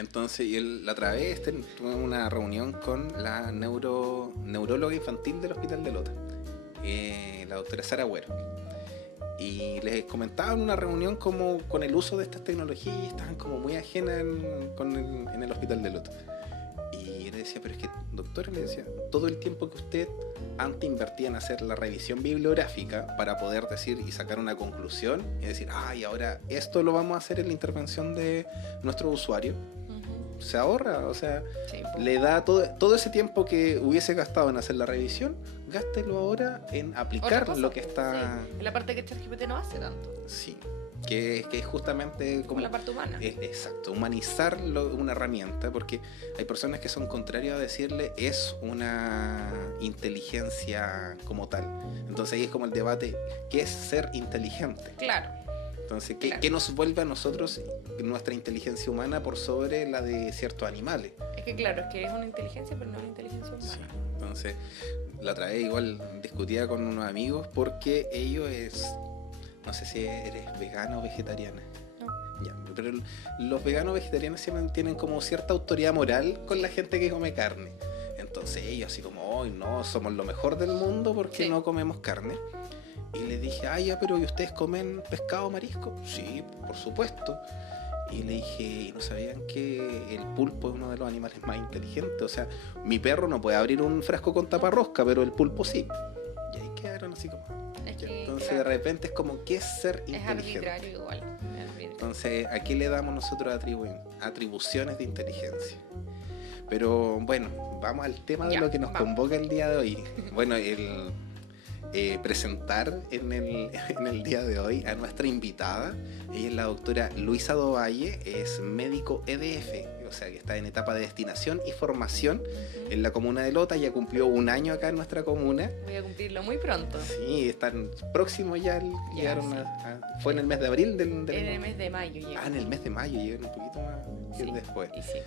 Entonces, la otra vez tuve una reunión con la neuróloga infantil del Hospital de Lota, la doctora Sara Agüero. Y les comentaba en una reunión como con el uso de estas tecnologías y estaban como muy ajenas en el Hospital de Lota. Y yo le decía, pero es que, doctora, le decía, todo el tiempo que usted antes invertía en hacer la revisión bibliográfica para poder decir y sacar una conclusión y decir, y ahora esto lo vamos a hacer en la intervención de nuestro usuario, se ahorra, o sea, sí, le da todo ese tiempo que hubiese gastado en hacer la revisión, gástelo ahora en aplicar cosa, lo que está... Sí, en la parte que ChatGPT no hace tanto. Sí, que es justamente como la parte humana. Exacto, humanizar una herramienta, porque hay personas que son contrarias a decirle es una inteligencia como tal. Entonces ahí es como el debate, ¿qué es ser inteligente? Claro. Entonces, ¿qué nos vuelve a nosotros nuestra inteligencia humana por sobre la de ciertos animales? Es que claro, es que es una inteligencia, pero no una inteligencia humana. Sí. Entonces, la otra vez igual discutía con unos amigos porque no sé si eres vegana o vegetariana. No. Ya, pero los veganos vegetarianos siempre tienen como cierta autoridad moral con la gente que come carne. Entonces ellos así como, hoy no, somos lo mejor del mundo porque no comemos carne. Y le dije, ya, pero ¿y ustedes comen pescado o marisco? Sí, por supuesto. Y le dije, ¿y no sabían que el pulpo es uno de los animales más inteligentes? O sea, mi perro no puede abrir un frasco con taparrosca, pero el pulpo sí. Y ahí quedaron así como... Entonces claro, de repente es como, ¿qué es ser inteligente? Es arbitrario igual. Entonces, ¿a qué le damos nosotros atribuciones de inteligencia? Pero bueno, vamos al tema de lo que nos convoca el día de hoy. Bueno, presentar en el día de hoy a nuestra invitada. Ella es la doctora Luisa Dovalle, es médico EDF, o sea que está en etapa de destinación y formación en la comuna de Lota. Ya cumplió un año acá en nuestra comuna. Voy a cumplirlo muy pronto. Sí, están próximos ya, llegaron fue en el mes de abril en el mes de mayo llegaron. En el mes de mayo llegaron un poquito más después. Y sí.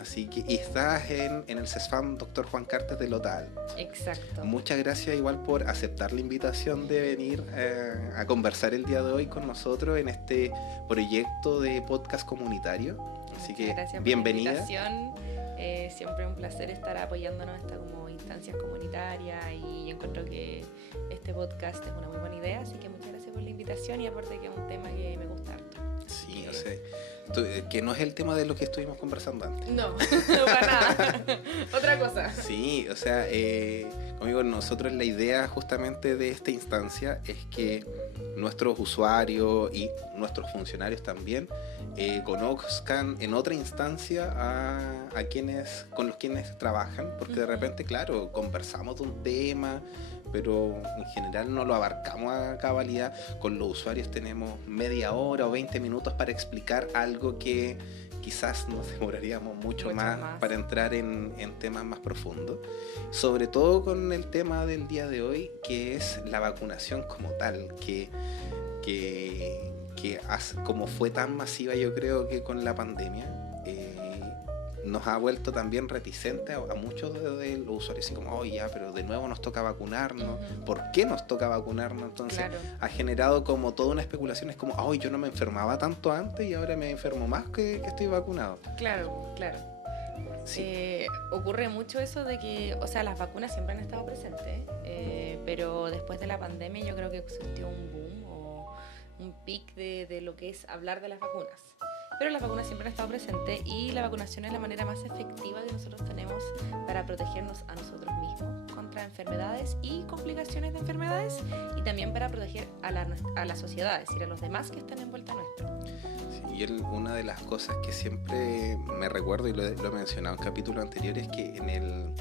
Así que, y estás en el CESFAM Dr. Juan Cartes de Lotal. Exacto. Muchas gracias igual por aceptar la invitación de venir a conversar el día de hoy con nosotros en este proyecto de podcast comunitario. Así que gracias bienvenida. Por la invitación. Siempre un placer estar apoyándonos en estas como instancias comunitarias y encuentro que este podcast es una muy buena idea, así que muchas gracias por la invitación y aparte que es un tema que me gusta harto. Sí, o sea, que no es el tema de lo que estuvimos conversando antes. No, para nada. Otra cosa. Sí, o sea, conmigo nosotros la idea justamente de esta instancia es que nuestros usuarios y nuestros funcionarios también conozcan en otra instancia a quienes con los quienes trabajan, porque de repente, claro, conversamos de un tema, pero en general no lo abarcamos a cabalidad. Con los usuarios tenemos media hora o 20 minutos para explicar algo que quizás nos demoraríamos mucho más para entrar en temas más profundos, sobre todo con el tema del día de hoy, que es la vacunación como tal, que como fue tan masiva, yo creo que con la pandemia nos ha vuelto también reticentes a muchos de los usuarios, así como, pero de nuevo nos toca vacunarnos, ¿por qué nos toca vacunarnos? Entonces claro, ha generado como toda una especulación, es como, yo no me enfermaba tanto antes y ahora me enfermo más que estoy vacunado. Claro. Sí. Ocurre mucho eso de que, o sea, las vacunas siempre han estado presentes, pero después de la pandemia yo creo que existió un boom o un pic de lo que es hablar de las vacunas. Pero las vacunas siempre han estado presentes y la vacunación es la manera más efectiva que nosotros tenemos para protegernos a nosotros mismos contra enfermedades y complicaciones de enfermedades y también para proteger a la sociedad, es decir, a los demás que están envueltos nuestro. Sí, y una de las cosas que siempre me recuerdo y lo he mencionado en capítulos anteriores es que en el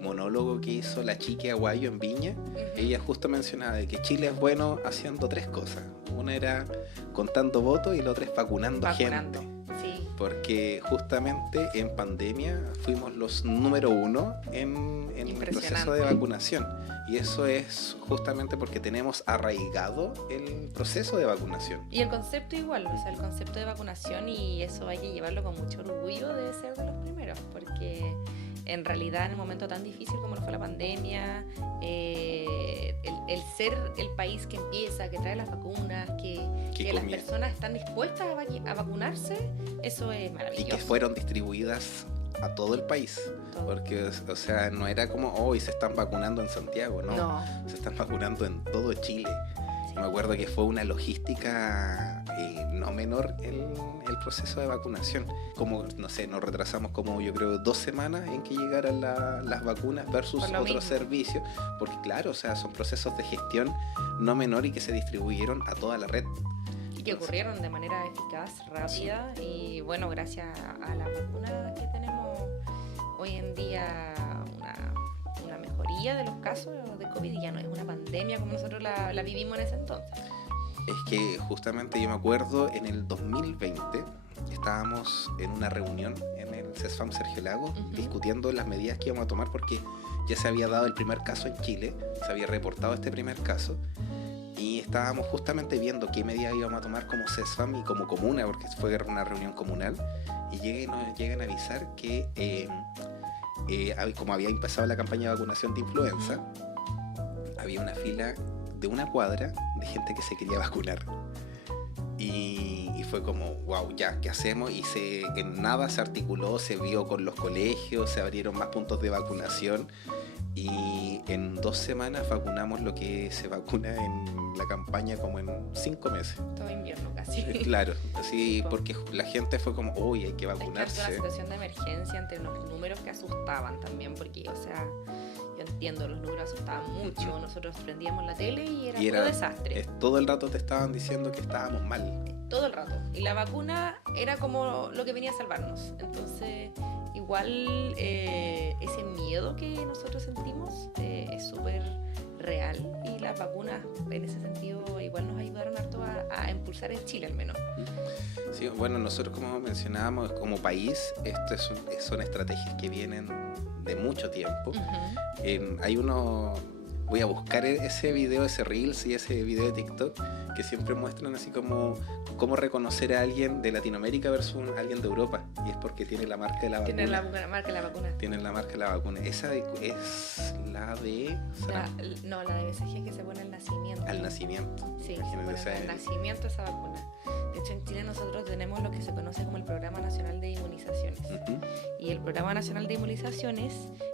monólogo que hizo la Chiqui Aguayo en Viña, ella justo mencionaba de que Chile es bueno haciendo tres cosas. Una era contando votos y la otra es vacunando gente. Sí. Porque justamente en pandemia fuimos los número 1 en el proceso de vacunación. Y eso es justamente porque tenemos arraigado el proceso de vacunación. Y el concepto igual, o sea, el concepto de vacunación, y eso hay que llevarlo con mucho orgullo, debe ser de los primeros, porque en realidad en un momento tan difícil como lo fue la pandemia, el ser el país que empieza, que trae las vacunas, que las personas están dispuestas a vacunarse, eso es maravilloso. Y que fueron distribuidas a todo el país, porque, o sea, no era como hoy se están vacunando en Santiago, no, se están vacunando en todo Chile. Me acuerdo que fue una logística no menor el proceso de vacunación. Como, no sé, nos retrasamos como yo creo 2 semanas en que llegaran las vacunas versus otros servicios, porque claro, o sea, son procesos de gestión no menor y que se distribuyeron a toda la red. Y que ocurrieron de manera eficaz, rápida, y bueno, gracias a la vacuna que tenemos hoy en día una mejoría de los casos de COVID y ya no es una pandemia como nosotros la vivimos en ese entonces. Es que justamente yo me acuerdo en el 2020 estábamos en una reunión en el CESFAM Sergio Lagos discutiendo las medidas que íbamos a tomar porque ya se había dado el primer caso en Chile, se había reportado este primer caso y estábamos justamente viendo qué medidas íbamos a tomar como CESFAM y como comuna, porque fue una reunión comunal, y nos llegan a avisar que como había empezado la campaña de vacunación de influenza, había una fila de una cuadra de gente que se quería vacunar. Y fue como, wow, ya, ¿qué hacemos? Y en nada se articuló, se vio con los colegios, se abrieron más puntos de vacunación. Y en 2 semanas vacunamos lo que se vacuna en la campaña como en 5 meses. Todo invierno casi. Claro, así porque la gente fue como, uy, hay que vacunarse. Es que una situación de emergencia entre unos números que asustaban también, porque, o sea, yo entiendo, los números asustaban mucho. Nosotros prendíamos la tele y era un desastre. Todo el rato te estaban diciendo que estábamos mal. Todo el rato. Y la vacuna era como lo que venía a salvarnos. Entonces, igual ese miedo que nosotros sentimos es súper real y las vacunas en ese sentido igual nos ayudaron harto a impulsar en Chile al menos. Sí, bueno, nosotros como mencionábamos como país, son estrategias que vienen de mucho tiempo. Voy a buscar ese video, ese Reels y ese video de TikTok que siempre muestran así como cómo reconocer a alguien de Latinoamérica versus alguien de Europa, y es porque tiene la marca de la vacuna. Tiene la marca de la vacuna. Tienen la marca de la vacuna. Esa es la de... la de BCG que se pone al nacimiento. Al nacimiento. Sí, se pone al nacimiento esa vacuna. De hecho, en Chile nosotros tenemos lo que se conoce como el Programa Nacional de Inmunizaciones. Y el Programa Nacional de Inmunizaciones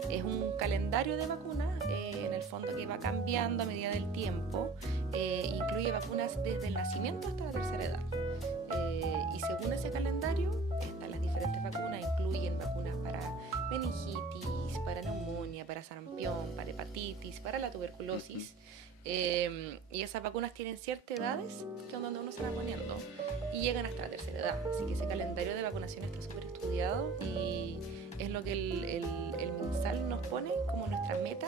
es un calendario de vacunas, en el fondo que va cambiando a medida del tiempo. Incluye vacunas desde el nacimiento hasta la tercera edad. Y según ese calendario, están las diferentes vacunas. Incluyen vacunas para meningitis, para neumonía, para sarampión, para hepatitis, para la tuberculosis. Y esas vacunas tienen ciertas edades que es donde uno se va poniendo y llegan hasta la tercera edad, así que ese calendario de vacunación está súper estudiado y es lo que el MinSal nos pone como nuestra meta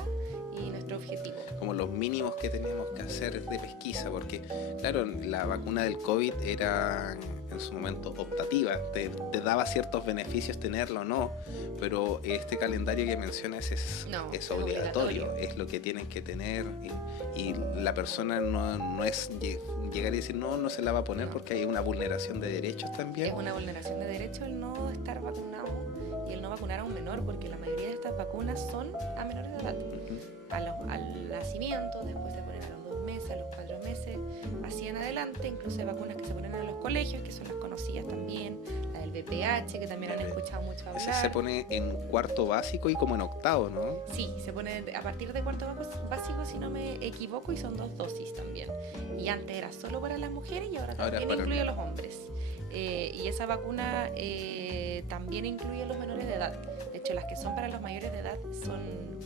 y nuestro objetivo. Como los mínimos que teníamos que hacer de pesquisa, porque claro, la vacuna del COVID era en su momento optativa, te daba ciertos beneficios tenerlo o no, pero este calendario que mencionas es obligatorio, es lo que tienen que tener y la persona no es llegar y decir no se la va a poner porque hay una vulneración de derechos también. Es una vulneración de derechos el no estar vacunado y el no vacunar a un menor, porque la mayoría de estas vacunas son a menores de edad. Al nacimiento, después se ponen a los 2 meses, a los 4 meses, así en adelante. Incluso hay vacunas que se ponen en los colegios, que son las conocidas también, la del VPH, que también han escuchado mucho hablar. Esa se pone en 4º básico y como en 8º, ¿no? Sí, se pone a partir de 4º básico, si no me equivoco, y son 2 dosis también. Y antes era solo para las mujeres y ahora también incluye a los hombres. Y esa vacuna también incluye a los menores de edad. De hecho, las que son para los mayores de edad son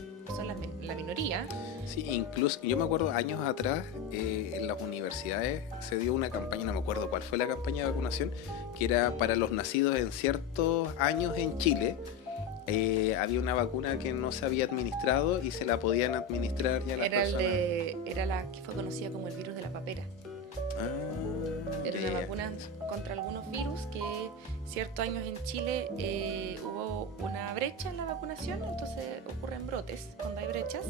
la minoría. Sí, incluso yo me acuerdo años atrás en las universidades se dio una campaña, no me acuerdo cuál fue la campaña de vacunación, que era para los nacidos en ciertos años en Chile. Había una vacuna que no se había administrado y se la podían administrar ya las personas. Era la que fue conocida como el virus de la papera. Era una vacuna contra algunos virus que ciertos años en Chile hubo una brecha en la vacunación, entonces ocurren brotes cuando hay brechas,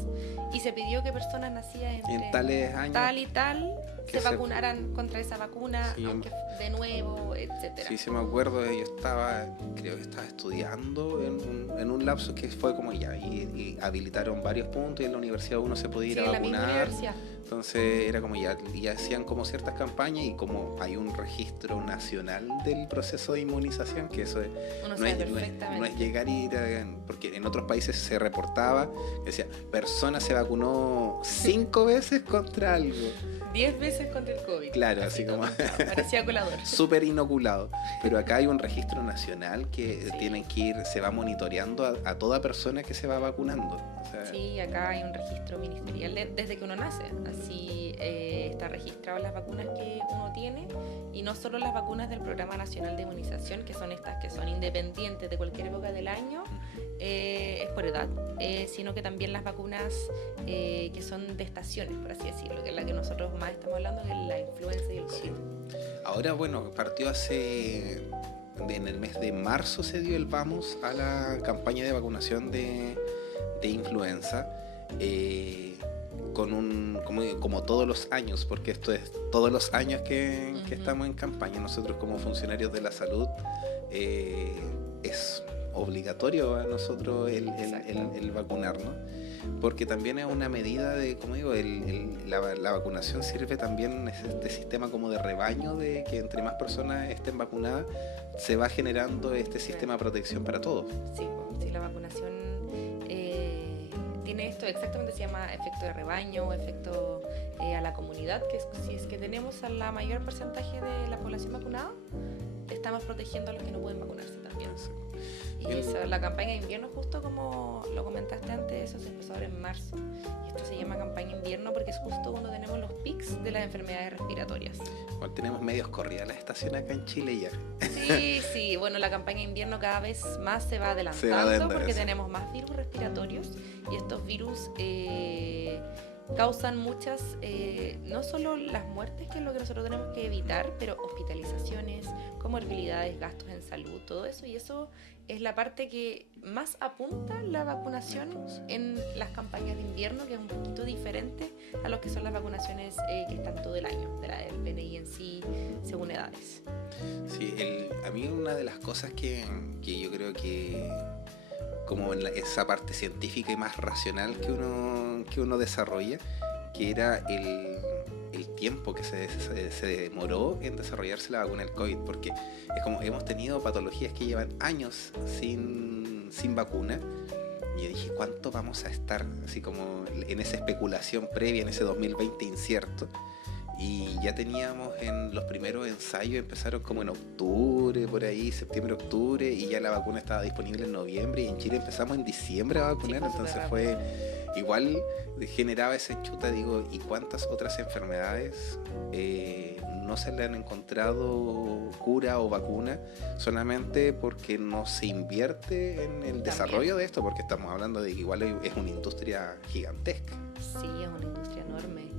y se pidió que personas nacidas entre en tales años, tal y tal se vacunaran contra esa vacuna, sí, aunque de nuevo, etcétera. Sí, sí me acuerdo, yo creo que estaba estudiando en un lapso que fue como ya, y habilitaron varios puntos y en la universidad uno se podía ir a vacunar. En la misma universidad. Entonces era como ya, y hacían como ciertas campañas y como hay un registro nacional del proceso de inmunización, que eso no es llegar y ir porque en otros países se reportaba, decía, persona se vacunó 5 veces contra algo. 10 veces contra el COVID. Claro, así como... Parecía colador. Súper inoculado. Pero acá hay un registro nacional que tienen que ir, se va monitoreando a toda persona que se va vacunando. O sea, sí, acá hay un registro ministerial desde que uno nace. Así está registrado las vacunas que uno tiene, y no solo las vacunas del Programa Nacional de Inmunización, que son estas que son independientes de cualquier época del año, es por edad, sino que también las vacunas que son de estaciones, por así decirlo, que es la que nosotros más estamos hablando, que es la influenza y el COVID. Sí. Ahora, bueno, partió en el mes de marzo se dio el vamos a la campaña de vacunación de influenza, como todos los años, porque esto es todos los años que estamos en campaña. Nosotros como funcionarios de la salud es obligatorio a nosotros el vacunarnos, porque también es una medida de, como digo, la vacunación sirve también, este sistema como de rebaño, de que entre más personas estén vacunadas se va generando este sistema de protección para todos. Sí, la vacunación tiene esto, exactamente se llama efecto de rebaño o efecto a la comunidad, que si es que tenemos a la mayor porcentaje de la población vacunada, estamos protegiendo a los que no pueden vacunarse también. Y la campaña de invierno, justo como lo comentaste antes, eso se empezó ahora en marzo. Y esto se llama campaña invierno porque es justo cuando tenemos los pics de las enfermedades respiratorias. Bueno, tenemos medios corridas la estación acá en Chile ya. Sí, bueno, la campaña invierno cada vez más se va adelantando porque tenemos más virus respiratorios, y estos virus causan muchas, no solo las muertes, que es lo que nosotros tenemos que evitar, pero hospitalizaciones, comorbilidades, gastos en salud, todo eso, y eso es la parte que más apunta la vacunación en las campañas de invierno, que es un poquito diferente a lo que son las vacunaciones que están todo el año, de la del PNI en sí, según edades. Sí, a mí una de las cosas que yo creo que como en esa parte científica y más racional que uno desarrolla, que era el tiempo que se demoró en desarrollarse la vacuna del COVID, porque es como hemos tenido patologías que llevan años sin vacuna, y yo dije, ¿cuánto vamos a estar así como en esa especulación previa, en ese 2020 incierto? Y ya teníamos en los primeros ensayos, empezaron como en octubre, por ahí, septiembre, octubre, y ya la vacuna estaba disponible en noviembre, y en Chile empezamos en diciembre a vacunar, entonces fue igual, generaba ese chuta, digo, ¿y cuántas otras enfermedades no se le han encontrado cura o vacuna solamente porque no se invierte en el desarrollo de esto? Porque estamos hablando de que igual es una industria gigantesca. Sí, es una industria enorme.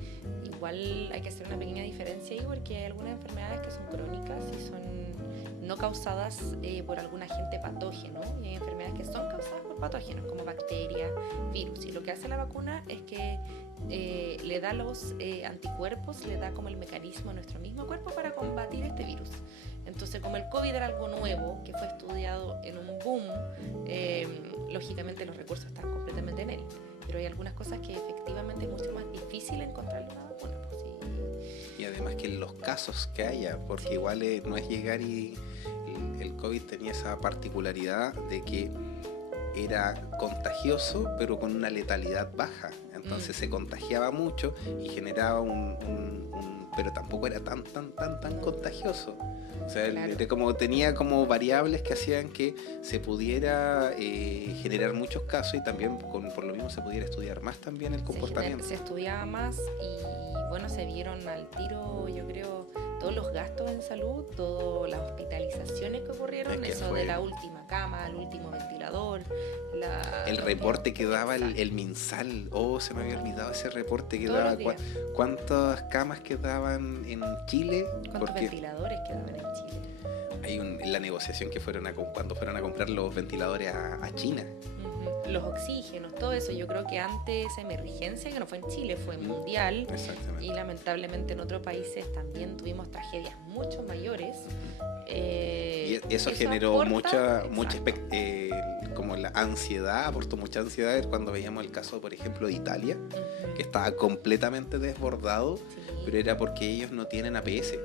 Igual hay que hacer una pequeña diferencia ahí, porque hay algunas enfermedades que son crónicas y son no causadas por algún agente patógeno, y hay enfermedades que son causadas por patógenos como bacterias, virus, y lo que hace la vacuna es que le da los anticuerpos, le da como el mecanismo a nuestro mismo cuerpo para combatir este virus. Entonces, como el COVID era algo nuevo que fue estudiado en un boom, lógicamente los recursos están completamente en él, pero hay algunas cosas que efectivamente es mucho más difícil encontrar una vacuna. Pues, y además que los casos que haya, porque igual no es llegar y el COVID tenía esa particularidad de que era contagioso pero con una letalidad baja, entonces se contagiaba mucho y generaba pero tampoco era tan contagioso. O sea, claro, era como, tenía como variables que hacían que se pudiera generar muchos casos, y también por lo mismo se pudiera estudiar más también el comportamiento. Se estudiaba más, y bueno, se vieron al tiro, yo creo, todos los gastos en salud, todas las hospitalizaciones que ocurrieron, eso de la última cama, el último ventilador, el reporte que daba el MinSal. Se me había olvidado ese reporte que daba. ¿Cuántas camas quedaban en Chile? ¿Cuántos ventiladores quedaban en Chile? Hay la negociación que cuando fueron a comprar los ventiladores a China. Los oxígenos, todo eso. Yo creo que antes esa emergencia, que no fue en Chile, fue mundial. Exactamente. Y lamentablemente en otros países también tuvimos tragedias mucho mayores. Y eso generó mucha como la ansiedad, aportó mucha ansiedad cuando veíamos el caso, por ejemplo, de Italia, que estaba completamente desbordado, pero era porque ellos no tienen APS.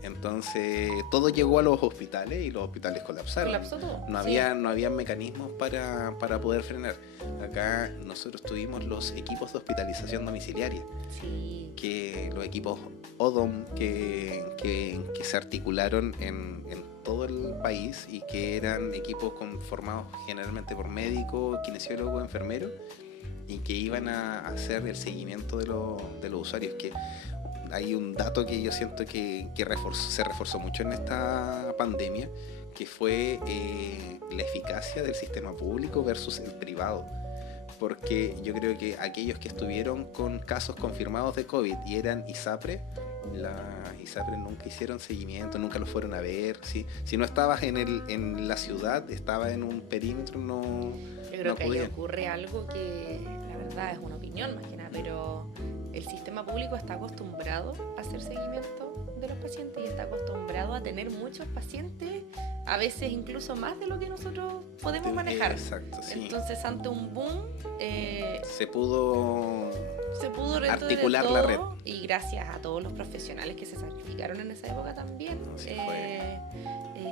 Entonces todo llegó a los hospitales y los hospitales colapsaron. Colapsó todo. No había mecanismos para poder frenar. Acá nosotros tuvimos los equipos de hospitalización domiciliaria, que los equipos ODOM que se articularon en todo el país y que eran equipos conformados generalmente por médicos, kinesiólogos, enfermeros, y que iban a hacer el seguimiento de los usuarios. Que hay un dato que yo siento que se reforzó mucho en esta pandemia, que fue la eficacia del sistema público versus el privado. Porque yo creo que aquellos que estuvieron con casos confirmados de COVID y eran ISAPRE, las ISAPRE nunca hicieron seguimiento, nunca lo fueron a ver. Si no estabas en la ciudad, estabas en un perímetro, no. Yo creo que ahí ocurre algo que la verdad es una opinión más que nada, pero el sistema público está acostumbrado a hacer seguimiento de los pacientes y está acostumbrado a tener muchos pacientes, a veces incluso más de lo que nosotros podemos manejar. Exacto, sí. Entonces, ante un boom, se pudo articular todo, la red. Y gracias a todos los profesionales que se sacrificaron en esa época también,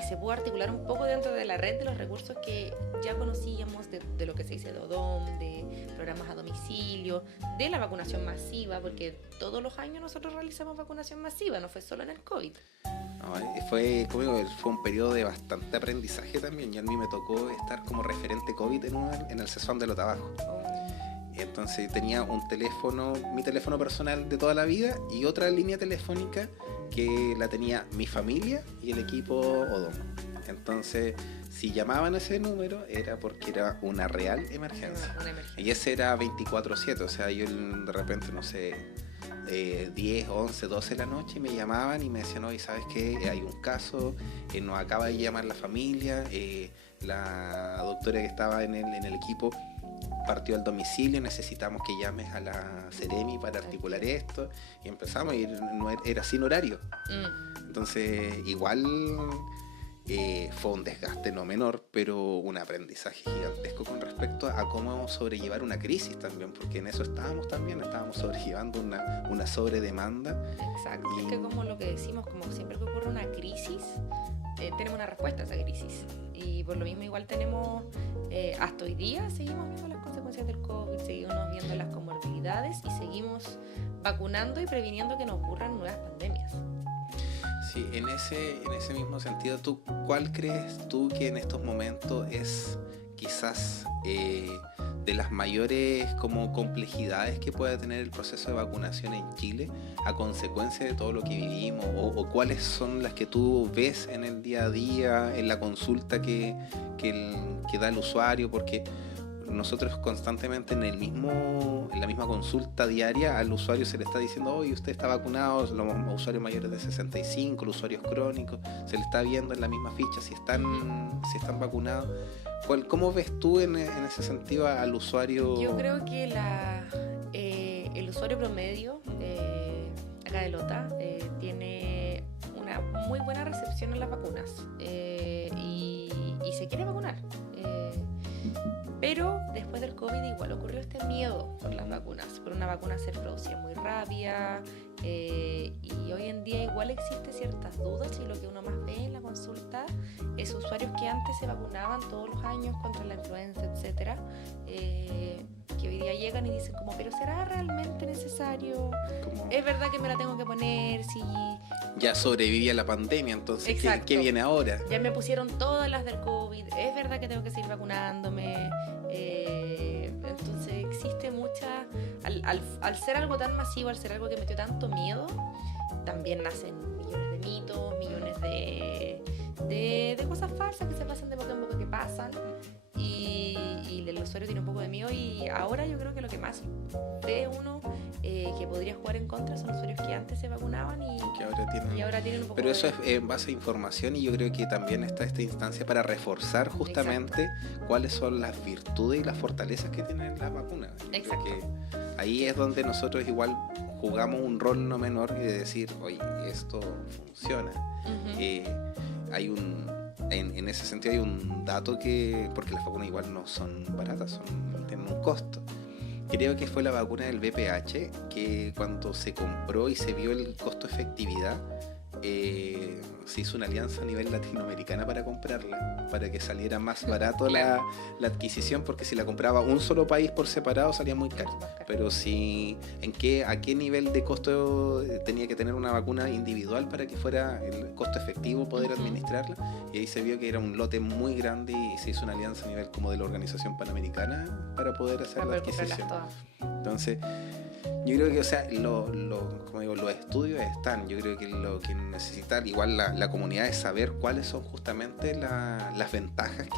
se pudo articular un poco dentro de la red de los recursos que ya conocíamos de lo que se dice de ODOM, de programas a domicilio, de la vacunación masiva, porque todos los años nosotros realizamos vacunación masiva, no fue solo en el COVID. Fue un periodo de bastante aprendizaje también, y a mí me tocó estar como referente COVID en el CESFAM de Lotabajo. Entonces tenía mi teléfono personal de toda la vida y otra línea telefónica que la tenía mi familia y el equipo ODOM. Entonces, si llamaban a ese número era porque era una real emergencia. Y ese era 24/7, o sea, yo de repente, no sé, 10, 11, 12 de la noche me llamaban y me decían, oye, ¿sabes qué? Hay un caso, nos acaba de llamar la familia, la doctora que estaba en el equipo partió al domicilio, necesitamos que llames a la Seremi para articular esto, y empezamos, y era sin horario. Entonces igual fue un desgaste no menor, pero un aprendizaje gigantesco con respecto a cómo sobrellevar una crisis también, porque en eso estábamos sobrellevando una sobredemanda. Exacto, es que como lo que decimos, como siempre que ocurre una crisis, tenemos una respuesta a esa crisis, y por lo mismo igual tenemos, hasta hoy día seguimos viendo las consecuencias del COVID, seguimos viendo las comorbilidades y seguimos vacunando y previniendo que nos ocurran nuevas pandemias. Sí, en ese mismo sentido, ¿cuál crees tú que en estos momentos es quizás de las mayores como complejidades que puede tener el proceso de vacunación en Chile a consecuencia de todo lo que vivimos, o cuáles son las que tú ves en el día a día, en la consulta que da el usuario? Porque nosotros constantemente en la misma consulta diaria al usuario se le está diciendo, oye, usted está vacunado, los usuarios mayores de 65, los usuarios crónicos, se le está viendo en la misma ficha si están vacunados. ¿Cómo ves tú en ese sentido al usuario? Yo creo que el usuario promedio acá de Lota tiene una muy buena recepción en las vacunas y se quiere vacunar. Pero después del COVID igual ocurrió este miedo por las vacunas, por una vacuna ser producida muy rápida, y hoy en día igual existe ciertas dudas, y lo que uno más ve en la consulta es usuarios que antes se vacunaban todos los años contra la influenza, etcétera, que hoy día llegan y dicen como, pero ¿será realmente necesario? ¿Es verdad que me la tengo que poner? Si ya sobreviví a la pandemia, entonces ¿qué viene ahora? Ya me pusieron todas las del COVID, ¿es verdad que tengo que seguir vacunándome? Entonces existe mucha, al ser algo tan masivo, al ser algo que metió tanto miedo, también nacen millones de de cosas falsas que se pasan de boca en boca, que pasan, y el usuario tiene un poco de miedo. Y ahora yo creo que lo que más ve uno que podría jugar en contra son usuarios que antes se vacunaban y ahora tienen un poco. Pero eso es en base a información, y yo creo que también está esta instancia para reforzar justamente cuáles son las virtudes y las fortalezas que tienen las vacunas. Exacto. Creo que ahí es donde nosotros igual jugamos un rol no menor y de decir, oye, esto funciona. Hay en ese sentido hay un dato que, porque las vacunas igual no son baratas, tienen un costo. Creo que fue la vacuna del VPH, que cuando se compró y se vio el costo-efectividad, se hizo una alianza a nivel latinoamericana para comprarla, para que saliera más barato la adquisición, porque si la compraba un solo país por separado salía muy caro. Pero si a qué nivel de costo tenía que tener una vacuna individual para que fuera el costo efectivo poder administrarla, y ahí se vio que era un lote muy grande y se hizo una alianza a nivel como de la Organización Panamericana para poder hacer la adquisición. Entonces yo creo que, o sea, como digo, los estudios están. Yo creo que lo que necesita igual la comunidad es saber cuáles son justamente las ventajas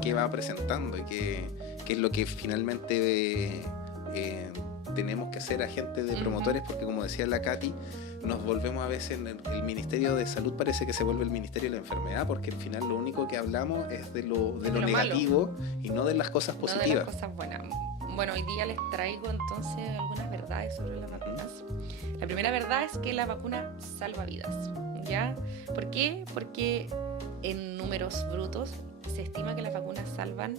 que va presentando, y qué es lo que finalmente tenemos que ser agentes de promotores, porque como decía la Katy, nos volvemos a veces, el Ministerio de Salud parece que se vuelve el Ministerio de la Enfermedad, porque al final lo único que hablamos es de lo negativo malo, y no de las cosas positivas. No de las cosas buenas. Bueno, hoy día les traigo entonces algunas verdades sobre las vacunas. La primera verdad es que la vacuna salva vidas, ¿ya? ¿Por qué? Porque en números brutos se estima que las vacunas salvan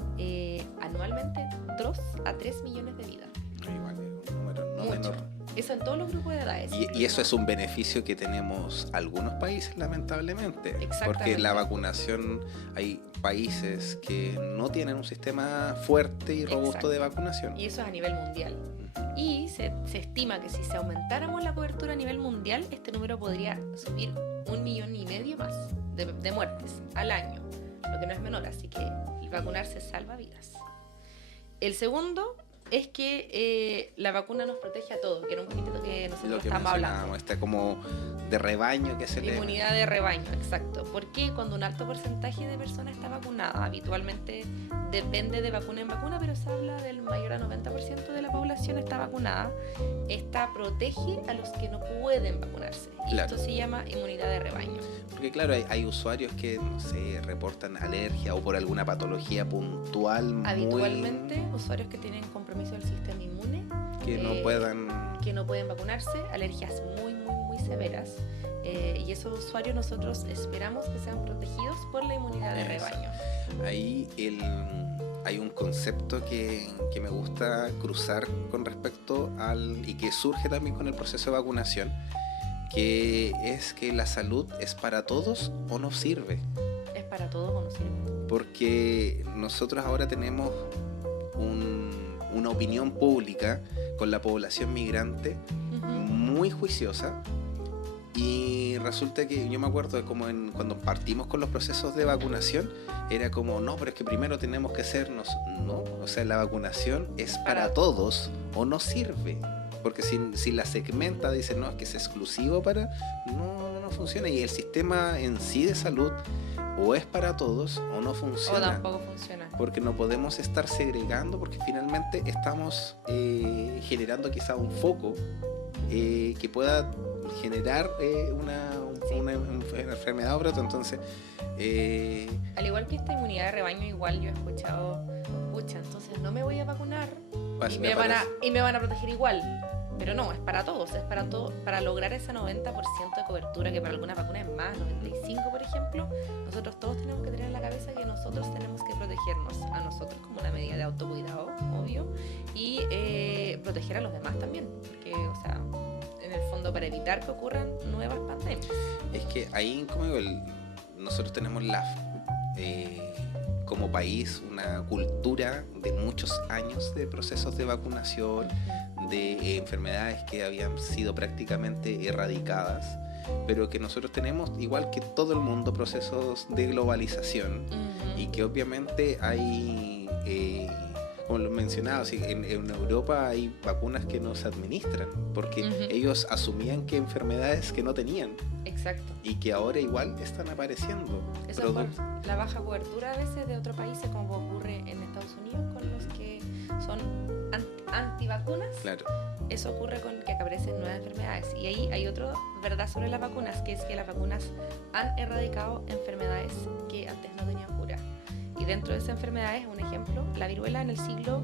anualmente 2 a 3 millones de vidas. Igual es un número no menor. Eso en todos los grupos de edades. Y eso es un beneficio que tenemos algunos países, lamentablemente. Porque la vacunación, hay países que no tienen un sistema fuerte y robusto de vacunación. Y eso es a nivel mundial. Y se estima que si se aumentáramos la cobertura a nivel mundial, este número podría subir 1,5 millones más de muertes al año, lo que no es menor. Así que el vacunarse salva vidas. El segundo es que la vacuna nos protege a todos, que era un poquitito que nosotros estábamos hablando. Está como de rebaño que se le... Inmunidad de rebaño, exacto. Porque cuando un alto porcentaje de personas está vacunada, habitualmente depende de vacuna en vacuna, pero se habla del mayor a 90% de la población está vacunada. Esta protege a los que no pueden vacunarse. Y esto se llama inmunidad de rebaño. Porque claro, hay usuarios que, no sé, reportan alergia o por alguna patología puntual. Habitualmente, usuarios que tienen compromiso del sistema inmune. Que no pueden vacunarse, alergias muy severas. Y esos usuarios nosotros esperamos que sean protegidos por la inmunidad de rebaño. Ahí hay un concepto que me gusta cruzar con respecto y que surge también con el proceso de vacunación, que es que la salud es para todos o no sirve. ¿Es para todos o no sirve? Porque nosotros ahora tenemos una opinión pública con la población migrante muy juiciosa. Y resulta que yo me acuerdo de como cuando partimos con los procesos de vacunación, era como, no, pero es que primero tenemos que hacernos. No, o sea, la vacunación es para todos o no sirve. Porque si la segmenta, dice, no, es que es exclusivo para... No funciona. Y el sistema en sí de salud o es para todos o no funciona. O tampoco funciona. Porque no podemos estar segregando, porque finalmente estamos generando quizá un foco que pueda generar una enfermedad o brote. Entonces al igual que esta inmunidad de rebaño, igual yo he escuchado, entonces no me voy a vacunar y me van a proteger igual. Pero no, es para todos, para lograr ese 90% de cobertura, que para algunas vacunas es más, 95% por ejemplo. Nosotros todos tenemos que tener en la cabeza que nosotros tenemos que protegernos a nosotros como una medida de autocuidado, obvio, y proteger a los demás también, porque, o sea, en el fondo para evitar que ocurran nuevas pandemias. Es que ahí, como digo, nosotros tenemos como país una cultura de muchos años de procesos de vacunación, de enfermedades que habían sido prácticamente erradicadas, pero que nosotros tenemos, igual que todo el mundo, procesos de globalización, y que obviamente hay como lo mencionaba, sí, en Europa hay vacunas que no se administran porque ellos asumían que enfermedades que no tenían. Exacto. Y que ahora igual están apareciendo. Eso por la baja cobertura a veces de otros países, como ocurre en Estados Unidos con los que son antivacunas. Claro. Eso ocurre con que aparecen nuevas enfermedades. Y ahí hay otra verdad sobre las vacunas, que es que las vacunas han erradicado enfermedades que antes no tenían cura. Y dentro de esas enfermedades, un ejemplo, la viruela en el siglo...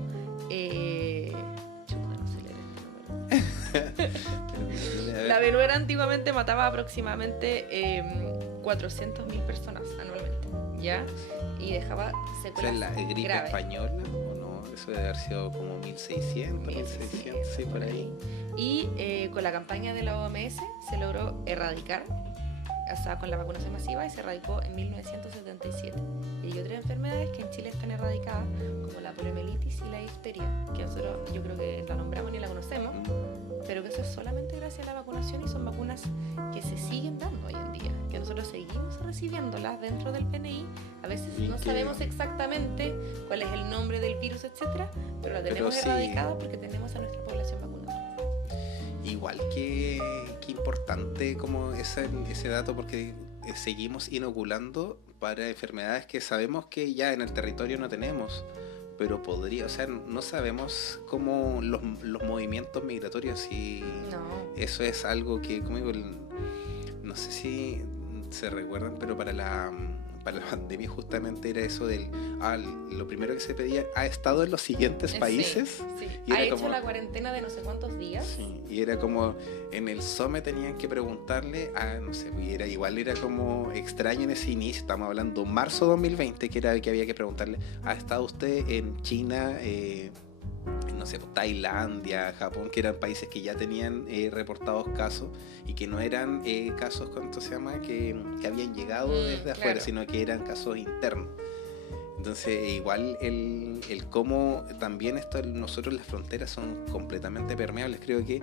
La viruela antiguamente mataba aproximadamente 400.000 personas anualmente, ¿ya? Y dejaba secuelas graves. ¿La gripe española o no? Eso debe haber sido como 1600, sí, por ahí. Y con la campaña de la OMS se logró erradicar, o sea, con la vacunación masiva, y se erradicó en 1977. Y hay otras enfermedades que en Chile están erradicadas, como la poliomielitis y la difteria, que nosotros yo creo que la nombramos y la conocemos, pero que eso es solamente gracias a la vacunación, y son vacunas que se siguen dando hoy en día, que nosotros seguimos recibiéndolas dentro del PNI. A veces no sabemos exactamente cuál es el nombre del virus, etcétera, pero la tenemos erradicada porque tenemos a nuestra población vacunada. Igual que importante como ese dato, porque seguimos inoculando para enfermedades que sabemos que ya en el territorio no tenemos, pero podría, o sea, no sabemos cómo los movimientos migratorios, y eso es algo que, como digo, no sé si se recuerdan, pero para la pandemia justamente era eso del lo primero que se pedía: ¿ha estado en los siguientes países? Sí. Y ha hecho la cuarentena de no sé cuántos días. Sí, y era como en el SOME tenían que preguntarle no sé, era como extraño en ese inicio. Estamos hablando marzo 2020, que era que había que preguntarle: ¿ha estado usted en China, no sé, Tailandia, Japón, que eran países que ya tenían reportados casos y que no eran casos, ¿cuánto se llama?, que habían llegado desde afuera, sino que eran casos internos? Entonces, igual el cómo también nosotros las fronteras son completamente permeables. Creo que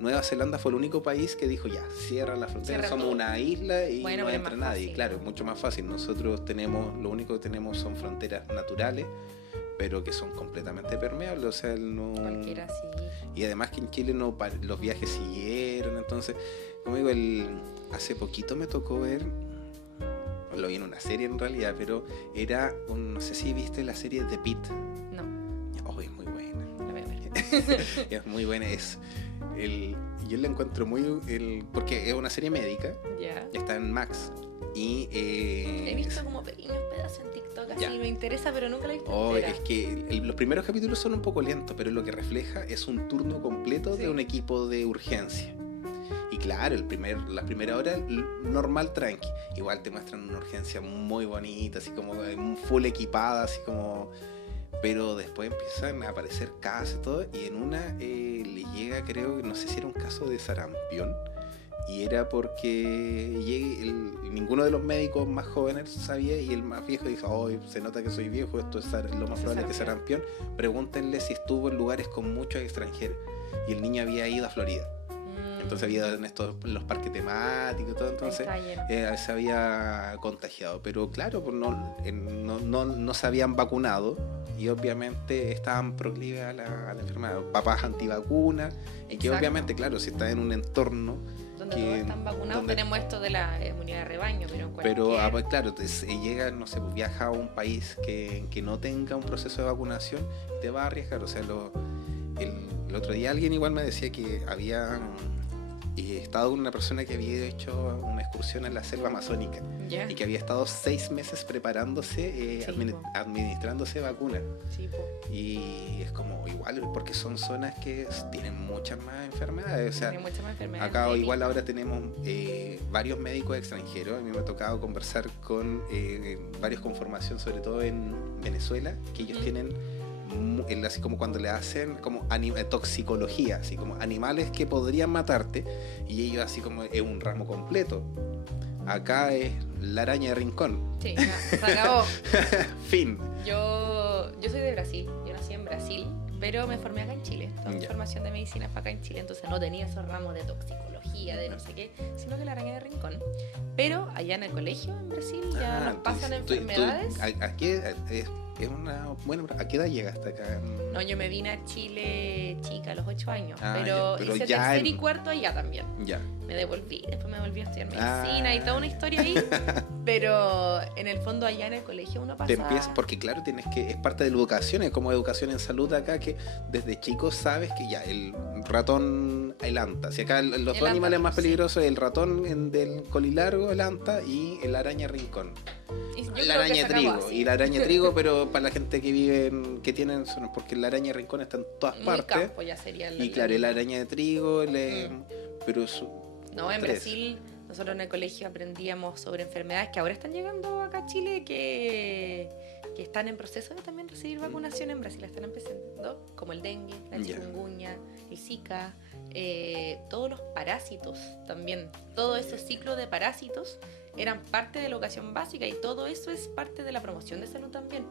Nueva Zelanda fue el único país que dijo: ya, cierra la frontera, somos una isla y no entra nadie. Fácil. Claro, es mucho más fácil. Nosotros lo único que tenemos son fronteras naturales, pero que son completamente permeables, o sea, no... Cualquiera sí. Y además que en Chile los viajes siguieron, entonces, como digo, hace poquito me tocó ver, lo vi en una serie en realidad, pero era, no sé si viste la serie The Pitt. No. Oh, es muy buena. La voy a ver. Es muy buena, yo la encuentro porque es una serie médica, está en Max. Y he visto como pequeños pedazos en TikTok, así me interesa, pero nunca la he visto entera. Es que los primeros capítulos son un poco lentos, pero lo que refleja es un turno completo de un equipo de urgencia. Y claro, la primera hora normal, tranqui. Igual te muestran una urgencia muy bonita, así como full equipada, así como... Pero después empiezan a aparecer casos y todo, y en una le llega, creo, no sé si era un caso de sarampión, y era porque ninguno de los médicos más jóvenes sabía, y el más viejo dijo: oh, se nota que soy viejo, esto es lo más probable que sarampión, pregúntenle si estuvo en lugares con muchos extranjeros. Y el niño había ido a Florida. Entonces había en los parques temáticos y todo, entonces se había contagiado. Pero claro, pues no se habían vacunado, y obviamente estaban proclives a la enfermedad. Papás antivacunas, y que obviamente, claro, si está en un entorno donde todos están vacunados, tenemos esto de la inmunidad de rebaño, pues claro, llega, no sé, pues viaja a un país que no tenga un proceso de vacunación, te va a arriesgar. O sea, el otro día alguien igual me decía que había estado con una persona que había hecho una excursión en la selva amazónica, y que había estado 6 meses preparándose, administrándose vacunas. Y es como igual, porque son zonas que tienen muchas más enfermedades. O sea, acá igual ahora tenemos varios médicos extranjeros. A mí me ha tocado conversar con varios con formación, sobre todo en Venezuela, que ellos tienen así como cuando le hacen como toxicología, así como animales que podrían matarte, y ellos así como es un ramo completo. Acá es la araña de rincón. Sí, se acabó. Fin. Yo soy de Brasil, yo nací en Brasil, pero me formé acá en Chile. Toda mi formación de medicina fue acá en Chile, entonces no tenía esos ramos de toxicología, de no sé qué, sino que la araña de rincón. Pero allá en el colegio en Brasil ya nos pasan enfermedades. Aquí es una buena... ¿A qué edad llegaste acá? No, yo me vine a Chile chica, a los 8 años, Ah, pero pero hice ya tercer y cuarto allá también. Ya. Me devolví, después me volví a estudiar medicina y toda una historia ahí, pero en el fondo allá en el colegio uno pasa... Te empiezas, porque claro, tienes que, es parte de la educación, es como educación en salud acá, que desde chicos sabes que ya el ratón, el anta, si acá los dos animales más peligrosos es el ratón del colilargo, el anta, y el araña rincón. La araña trigo, y la araña trigo, pero para la gente que vive, que tienen, porque la araña rincón está en todas partes. Campo ya sería y claro, la araña de trigo, pero no, en Brasil, nosotros en el colegio aprendíamos sobre enfermedades que ahora están llegando acá a Chile, que están en proceso de también recibir vacunación. En Brasil están empezando, como el dengue, la chikungunya, el Zika, todos los parásitos también. Todo ese ciclo de parásitos eran parte de la educación básica, y todo eso es parte de la promoción de salud también.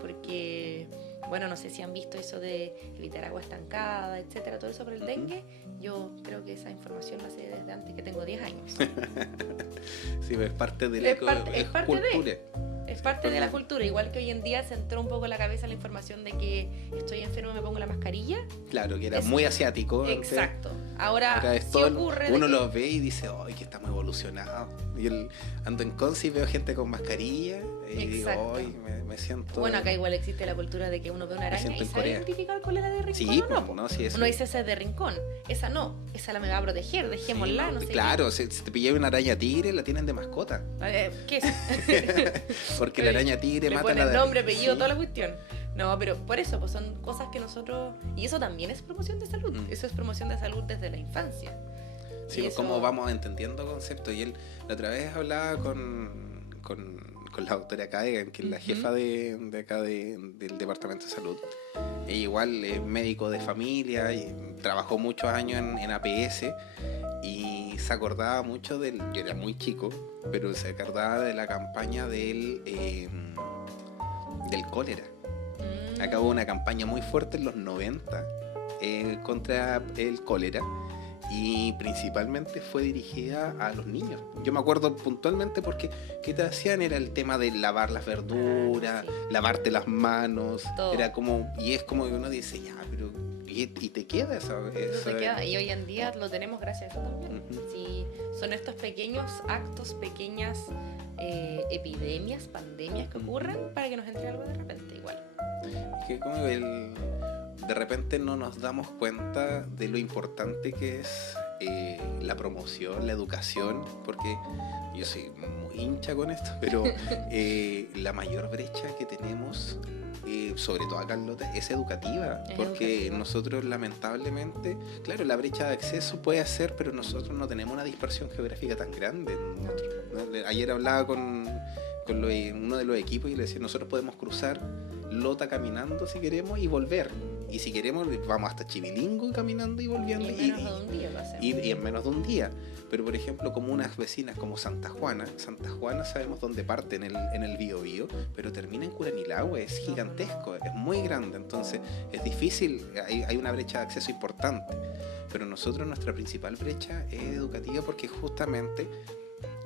Porque, bueno, no sé si han visto eso de evitar agua estancada, etcétera, todo eso por el dengue. Yo creo que esa información la sé desde antes que tengo 10 años. Sí, es parte de la cultura. Es parte de la cultura, igual que hoy en día se entró un poco en la cabeza la información de que estoy enfermo y me pongo la mascarilla. Claro, que era muy asiático. Exacto. Ahora sí ocurre. Uno los ve y dice, ¡ay, que estamos evolucionados! Y ando en Conce y veo gente con mascarilla y digo, ¡ay, me siento... Bueno, acá igual existe la cultura de que uno ve una araña y sabe identificar cuál era de rincón sí, o no. No, sí, uno dice, esa es de rincón, esa no, esa la me va a proteger, dejémosla, sí, no sé. Claro, si te pillas una araña tigre, la tienen de mascota. ¿Qué es? Porque la araña tigre mata a la... Le ponen nombre, apellido, toda la cuestión. No, pero por eso, pues son cosas que nosotros... Y eso también es promoción de salud. Eso es promoción de salud desde la infancia. Sí, pues como vamos entendiendo conceptos. Y la otra vez hablaba con la doctora Caegan, que es la jefa de acá del Departamento de Salud. Ella igual es médico de familia y trabajó muchos años en APS, y se acordaba mucho yo era muy chico, pero se acordaba de la campaña del cólera. Acá hubo una campaña muy fuerte en los 90 contra el cólera, y principalmente fue dirigida a los niños. Yo me acuerdo puntualmente porque ¿qué te hacían? Era el tema de lavar las verduras, lavarte las manos, todo. Era como, y es como que uno dice, ya, pero y te queda eso. Te queda, y hoy en día lo tenemos gracias a eso también. Sí, son estos pequeños actos, pequeñas epidemias, pandemias que ocurren para que nos entre algo de repente igual. Que como de repente no nos damos cuenta de lo importante que es la promoción, la educación, porque yo soy muy hincha con esto, pero la mayor brecha que tenemos, sobre todo acá en Lota, es educativa, porque nosotros lamentablemente, claro, la brecha de acceso puede ser, pero nosotros no tenemos una dispersión geográfica tan grande. Ayer hablaba con uno de los equipos y le decía, nosotros podemos cruzar Lota caminando si queremos y volver. Y si queremos, vamos hasta Chivilingo caminando y volviendo. Y en menos de un día lo hacemos. Y en menos de un día. Pero, por ejemplo, como unas vecinas como Santa Juana sabemos dónde parte en el Biobío, pero termina en Curanilahue, es gigantesco, es muy grande. Entonces, es difícil, hay una brecha de acceso importante. Pero nosotros, nuestra principal brecha es educativa, porque justamente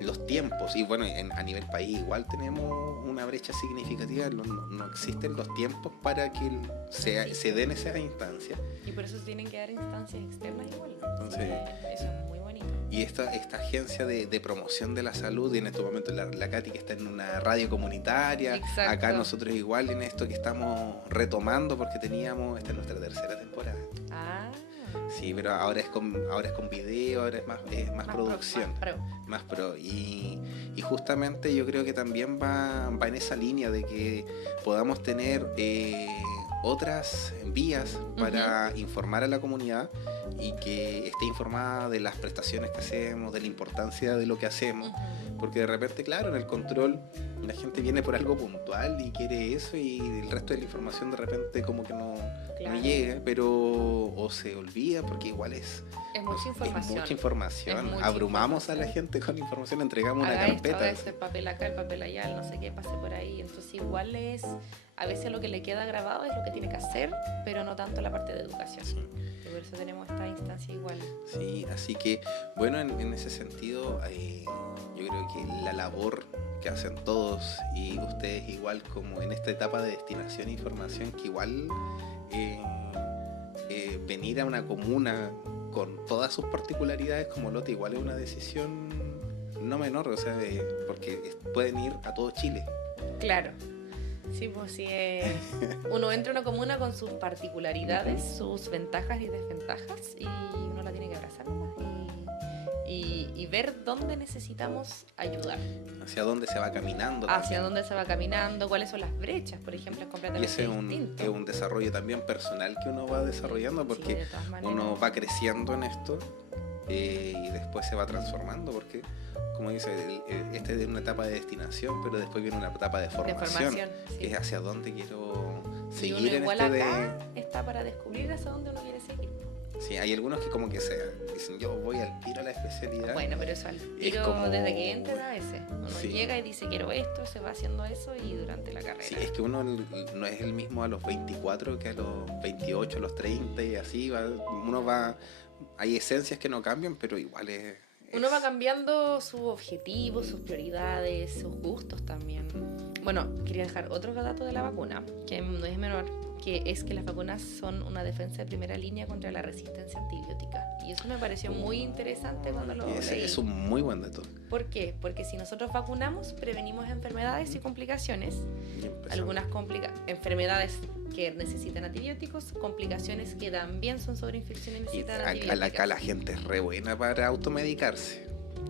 los tiempos, y bueno, a nivel país igual tenemos una brecha significativa, no existen los tiempos para que se den esas instancias. Y por eso se tienen que dar instancias externas igual. Entonces, eso es muy bonito. Y esta agencia de promoción de la salud, y en este momento la Katy, que está en una radio comunitaria. Exacto. Acá nosotros igual en esto que estamos retomando, porque esta es nuestra tercera temporada. Sí, pero ahora es con video, ahora es más producción. Más pro. Y justamente yo creo que también va en esa línea de que podamos tener otras vías para informar a la comunidad, y que esté informada de las prestaciones que hacemos, de la importancia de lo que hacemos. Porque de repente, claro, en el control la gente viene por algo puntual y quiere eso, y el resto de la información de repente como que no llega, pero o se olvida, porque igual es mucha información. Abrumamos a la gente con información, entregamos una carpeta. Este papel acá, el papel allá, el no sé qué pase por ahí. Entonces igual a veces lo que le queda grabado es lo que tiene que hacer, pero no tanto la parte de educación. Sí. Y por eso tenemos esta instancia igual. Sí, así que bueno, en ese sentido yo creo que la labor que hacen todos, y ustedes igual como en esta etapa de destinación e información, que igual venir a una comuna con todas sus particularidades como Lote igual es una decisión no menor, o sea, porque pueden ir a todo Chile. Claro. Sí, pues sí, uno entra a una comuna con sus particularidades, sus ventajas y desventajas, y uno la tiene que abrazar nomás y ver dónde necesitamos ayudar. Hacia dónde se va caminando. Hacia dónde se va caminando, cuáles son las brechas, por ejemplo, es completamente distinto. Es un desarrollo también personal que uno va desarrollando, porque uno va creciendo en esto y después se va transformando, porque como dice, este es una etapa de destinación, pero después viene una etapa de formación, sí, que es hacia dónde quiero seguir. Y uno igual acá está para descubrir hacia dónde uno quiere seguir. Sí, hay algunos que como que dicen, yo voy al tiro a la especialidad. Bueno, pero eso al tiro como desde que entran a veces. Uno llega y dice, quiero esto, se va haciendo eso y durante la carrera. Sí, es que uno no es el mismo a los 24 que a los 28, a los 30 y así. Uno va, hay esencias que no cambian, pero igual es... Uno va cambiando sus objetivos, sus prioridades, sus gustos también. Bueno, quería dejar otro dato de la vacuna, que no es menor, que es que las vacunas son una defensa de primera línea contra la resistencia antibiótica. Y eso me pareció muy interesante cuando lo leí. Es un muy buen dato. ¿Por qué? Porque si nosotros vacunamos, prevenimos enfermedades y complicaciones. Algunas enfermedades que necesitan antibióticos, complicaciones que también son sobreinfecciones y necesitan antibióticos. Acá la gente es re buena para automedicarse.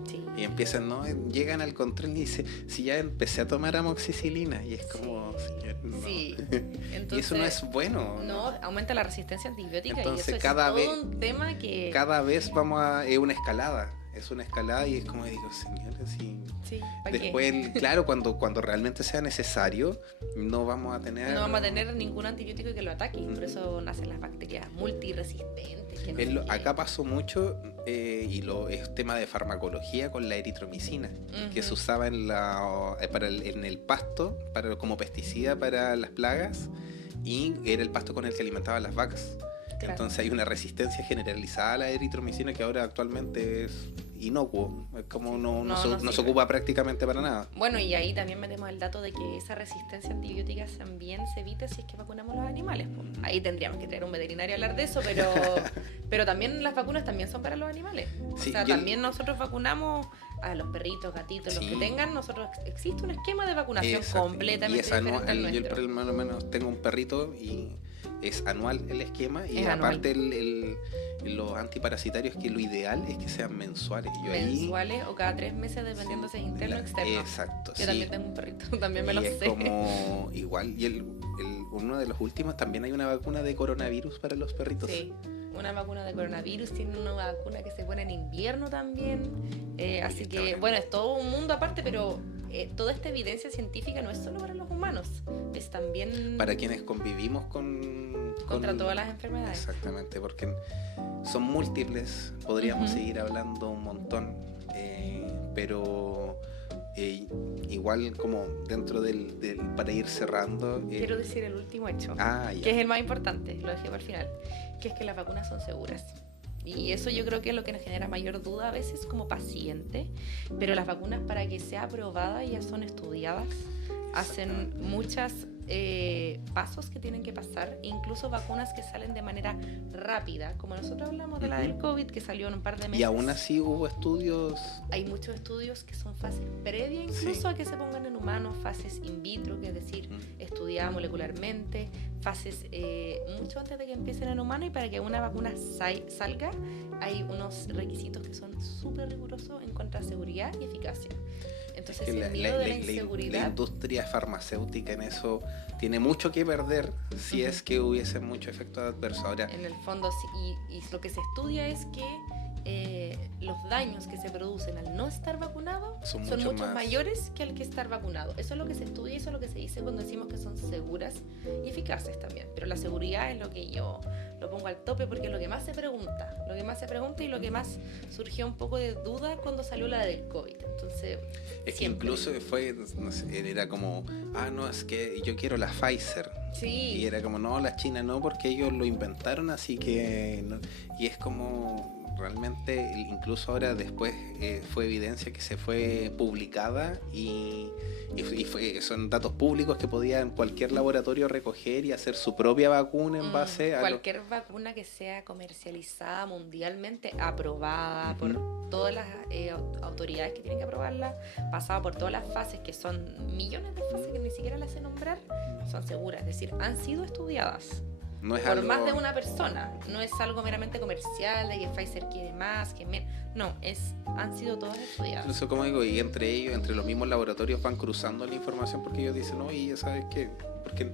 Sí. Y empiezan, ¿no? Llegan al control y dicen, si ya empecé a tomar amoxicilina. Y es como, señor, no. Sí. Entonces, y eso no es bueno. No, aumenta la resistencia antibiótica. Entonces, y eso es todo un tema que... Cada vez es una escalada. Es una escalada y es como digo, señores, sí. Sí, después, claro, cuando realmente sea necesario, no vamos a tener ningún antibiótico que lo ataque. Por eso nacen las bacterias multiresistentes. Acá pasó mucho es tema de farmacología con la eritromicina, que se usaba en el pasto como pesticida para las plagas, y era el pasto con el que alimentaban las vacas. Claro. Entonces hay una resistencia generalizada a la eritromicina que ahora actualmente es inocuo, es como no se ocupa prácticamente para nada. Bueno, y ahí también metemos el dato de que esa resistencia antibiótica también se evita si es que vacunamos los animales. Ahí tendríamos que traer un veterinario a hablar de eso, pero también las vacunas también son para los animales. Sí, o sea, también nosotros vacunamos a los perritos, gatitos, los que tengan. Nosotros existe un esquema de vacunación completamente diferente al nuestro. Yo por lo menos tengo un perrito y es anual el esquema, y aparte los antiparasitarios, que lo ideal es que sean mensuales. Mensuales o cada 3 meses, dependiendo si es interno o externo. Exacto. Yo también tengo un perrito, también me lo sé. Como igual, y uno de los últimos también hay una vacuna de coronavirus para los perritos. Sí, una vacuna de coronavirus, tiene una vacuna que se pone en invierno también. Así que, bueno, es todo un mundo aparte, pero toda esta evidencia científica no es solo para los humanos, es también para quienes convivimos contra todas las enfermedades. Exactamente, porque son múltiples, podríamos seguir hablando un montón, pero igual como dentro del para ir cerrando... Quiero decir el último hecho, que es el más importante, lo dejé para el final, que es que las vacunas son seguras. Y eso yo creo que es lo que nos genera mayor duda a veces como paciente, pero las vacunas, para que sea aprobada, ya son estudiadas, hacen muchos pasos que tienen que pasar, incluso vacunas que salen de manera rápida, como nosotros hablamos de la del COVID, que salió en un par de meses. Y aún así hubo estudios... Hay muchos estudios que son fases previas incluso a que se pongan en humanos, fases in vitro, que es decir, estudiadas molecularmente, fases mucho antes de que empiecen en humanos, y para que una vacuna salga hay unos requisitos que son súper rigurosos en cuanto a seguridad y eficacia. Entonces el miedo de la inseguridad... La industria farmacéutica en eso tiene mucho que perder si es que hubiese mucho efecto adverso. Ahora, en el fondo, y lo que se estudia es que los daños que se producen al no estar vacunado son mucho mayores que al que estar vacunado. Eso es lo que se estudia y eso es lo que se dice cuando decimos que son seguras y eficaces también. Pero la seguridad es lo que yo lo pongo al tope, porque es lo que más se pregunta y lo que más surgió un poco de duda cuando salió la del COVID. Entonces, es que incluso no sé, era como, no, es que yo quiero la Pfizer. Sí. Y era como, no, la China no, porque ellos lo inventaron, así que no. Y es como... realmente, incluso ahora después fue evidencia que se fue publicada y son datos públicos que podían cualquier laboratorio recoger y hacer su propia vacuna en base a cualquier vacuna que sea comercializada mundialmente, aprobada por todas las autoridades que tienen que aprobarla, pasada por todas las fases, que son millones de fases que ni siquiera las sé nombrar, son seguras, es decir, han sido estudiadas. No es por algo... más de una persona, no es algo meramente comercial de que Pfizer quiere más, que menos, no, han sido todas estudiadas. Incluso, como digo, y entre ellos, entre los mismos laboratorios van cruzando la información porque ellos dicen, oye, ya sabes qué, porque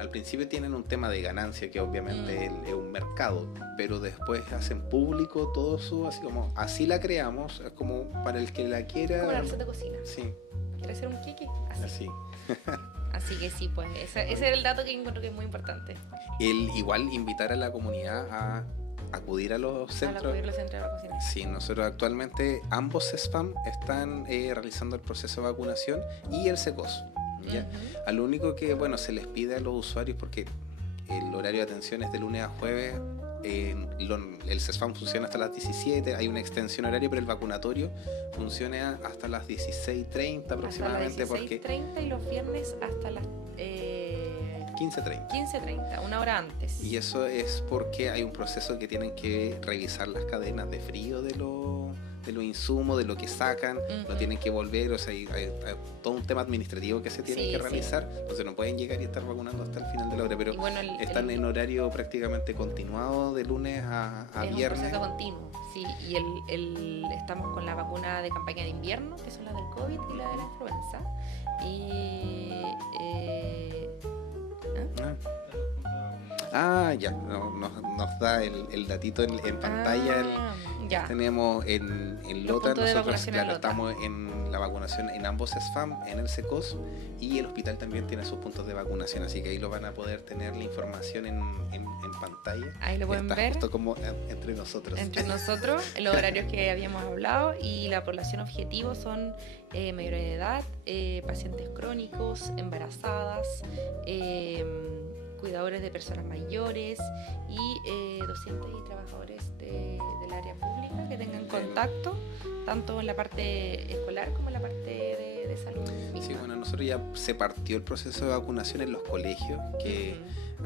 al principio tienen un tema de ganancia que obviamente es un mercado, pero después hacen público todo su, así como, así la creamos, es como para el que la quiera. Como la receta de cocina. Sí. ¿Quieres hacer un kiki? Así. Así que sí, pues ese es el dato que encuentro que es muy importante. Igual invitar a la comunidad a acudir a los centros. A acudir a los centros de vacunación. Sí, nosotros actualmente ambos CESFAM están realizando el proceso de vacunación y el SECOS. ¿Ya? A lo único que se les pide a los usuarios, porque el horario de atención es de lunes a jueves, el CESFAM funciona hasta las 17, hay una extensión horaria, pero el vacunatorio funciona hasta las 16:30 aproximadamente. Hasta las 16:30 y los viernes hasta las 15:30. 15:30, una hora antes. Y eso es porque hay un proceso que tienen que revisar las cadenas de frío de los insumos, de lo que sacan, lo tienen que volver, o sea, hay todo un tema administrativo que se tiene que realizar, entonces no pueden llegar y estar vacunando hasta el final de la hora, pero están en horario prácticamente continuado de lunes a viernes. Es un proceso continuo, sí, y estamos con la vacuna de campaña de invierno, que son las del COVID y la de la influenza, ya, nos da el datito en pantalla. Ya. Tenemos en Lota, nosotros estamos en la vacunación en ambos SFAM, en el SECOS, y el hospital también tiene sus puntos de vacunación, así que ahí lo van a poder tener la información en pantalla. Ahí lo pueden ver. Justo como entre nosotros. Entre nosotros, los horarios que habíamos hablado, y la población objetivo son mayores de edad, pacientes crónicos, embarazadas, cuidadores de personas mayores y docentes y trabajadores del área pública que tengan contacto tanto en la parte escolar como en la parte de salud misma. Sí, nosotros ya se partió el proceso de vacunación en los colegios, que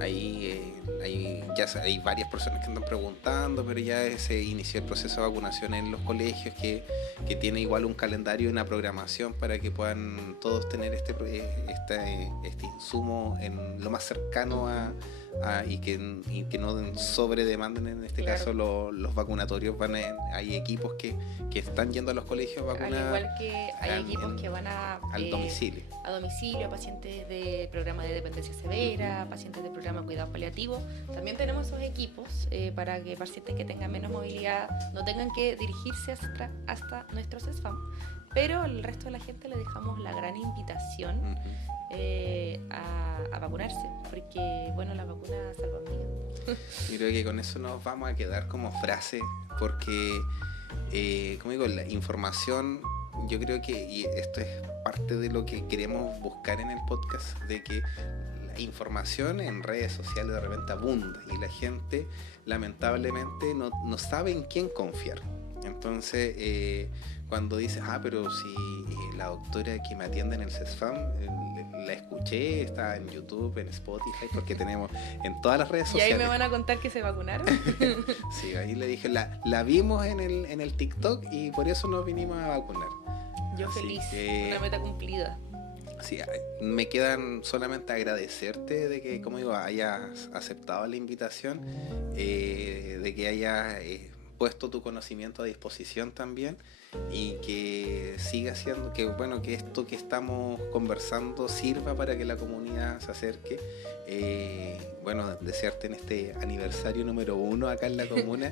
ahí hay varias personas que andan preguntando, pero ya se inició el proceso de vacunación en los colegios, que tiene igual un calendario y una programación para que puedan todos tener este insumo en lo más cercano y que no sobredemanden en este caso los vacunatorios. Hay equipos que están yendo a los colegios a vacunar. Al igual que hay equipos que van al domicilio. A domicilio, pacientes de programa de dependencia severa, pacientes de programa de cuidado paliativo. También tenemos esos equipos para que pacientes que tengan menos movilidad no tengan que dirigirse hasta nuestros SFAM. Pero al resto de la gente le dejamos la gran invitación a vacunarse, porque la vacuna salva vidas. Yo creo que con eso nos vamos a quedar como frase, porque como digo, la información, yo creo que, y esto es parte de lo que queremos buscar en el podcast, de que la información en redes sociales de repente abunda y la gente lamentablemente no sabe en quién confiar. Entonces cuando dices, pero si la doctora que me atiende en el CESFAM la escuché, está en YouTube, en Spotify, porque tenemos en todas las redes sociales. ¿Y ahí me van a contar que se vacunaron? Sí, ahí le dije, la vimos en el TikTok y por eso nos vinimos a vacunar. Yo así feliz, que, una meta cumplida. Sí, me quedan solamente agradecerte de que, como digo, hayas aceptado la invitación, de que hayas puesto tu conocimiento a disposición también, y que siga siendo, que esto que estamos conversando sirva para que la comunidad se acerque. Desearte en este aniversario número 1 acá en la comuna,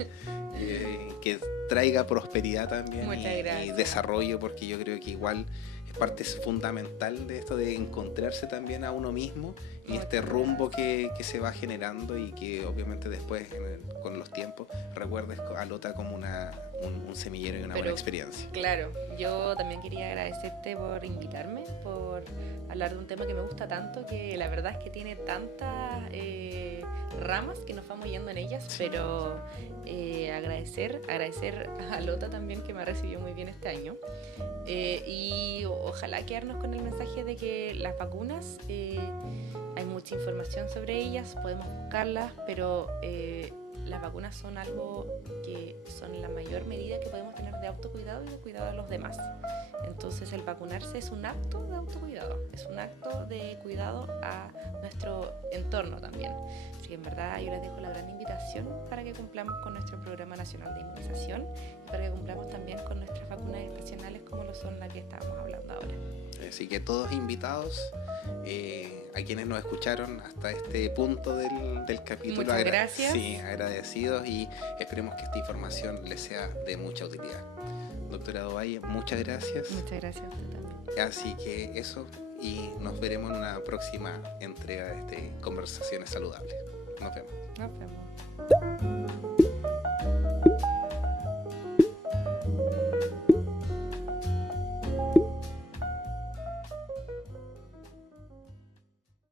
que traiga prosperidad también y desarrollo, porque yo creo que igual es parte fundamental de esto de encontrarse también a uno mismo y este rumbo que se va generando y que obviamente después con los tiempos recuerdes a Lota como un semillero y una buena experiencia. Claro, yo también quería agradecerte por invitarme, por hablar de un tema que me gusta tanto, que la verdad es que tiene tantas ramas que nos vamos yendo en ellas, sí. Pero agradecer a Lota también, que me ha recibido muy bien este año, y ojalá quedarnos con el mensaje de que las vacunas, hay mucha información sobre ellas, podemos buscarlas, pero las vacunas son algo que son la mayor medida que podemos tener de autocuidado y de cuidado de los demás. Entonces el vacunarse es un acto de autocuidado, es un acto de cuidado a nuestro entorno también. Así que en verdad yo les dejo la gran invitación para que cumplamos con nuestro Programa Nacional de Inmunización y para que cumplamos también con nuestras vacunas estacionales como lo son las que estábamos hablando ahora. Así que todos invitados, a quienes nos escucharon hasta este punto del capítulo. Muchas gracias. Sí, agradecidos, y esperemos que esta información les sea de mucha utilidad. Doctora Dovalle, muchas gracias. Muchas gracias a usted también. Así que eso, y nos veremos en una próxima entrega de Conversaciones Saludables. Nos vemos. Nos vemos.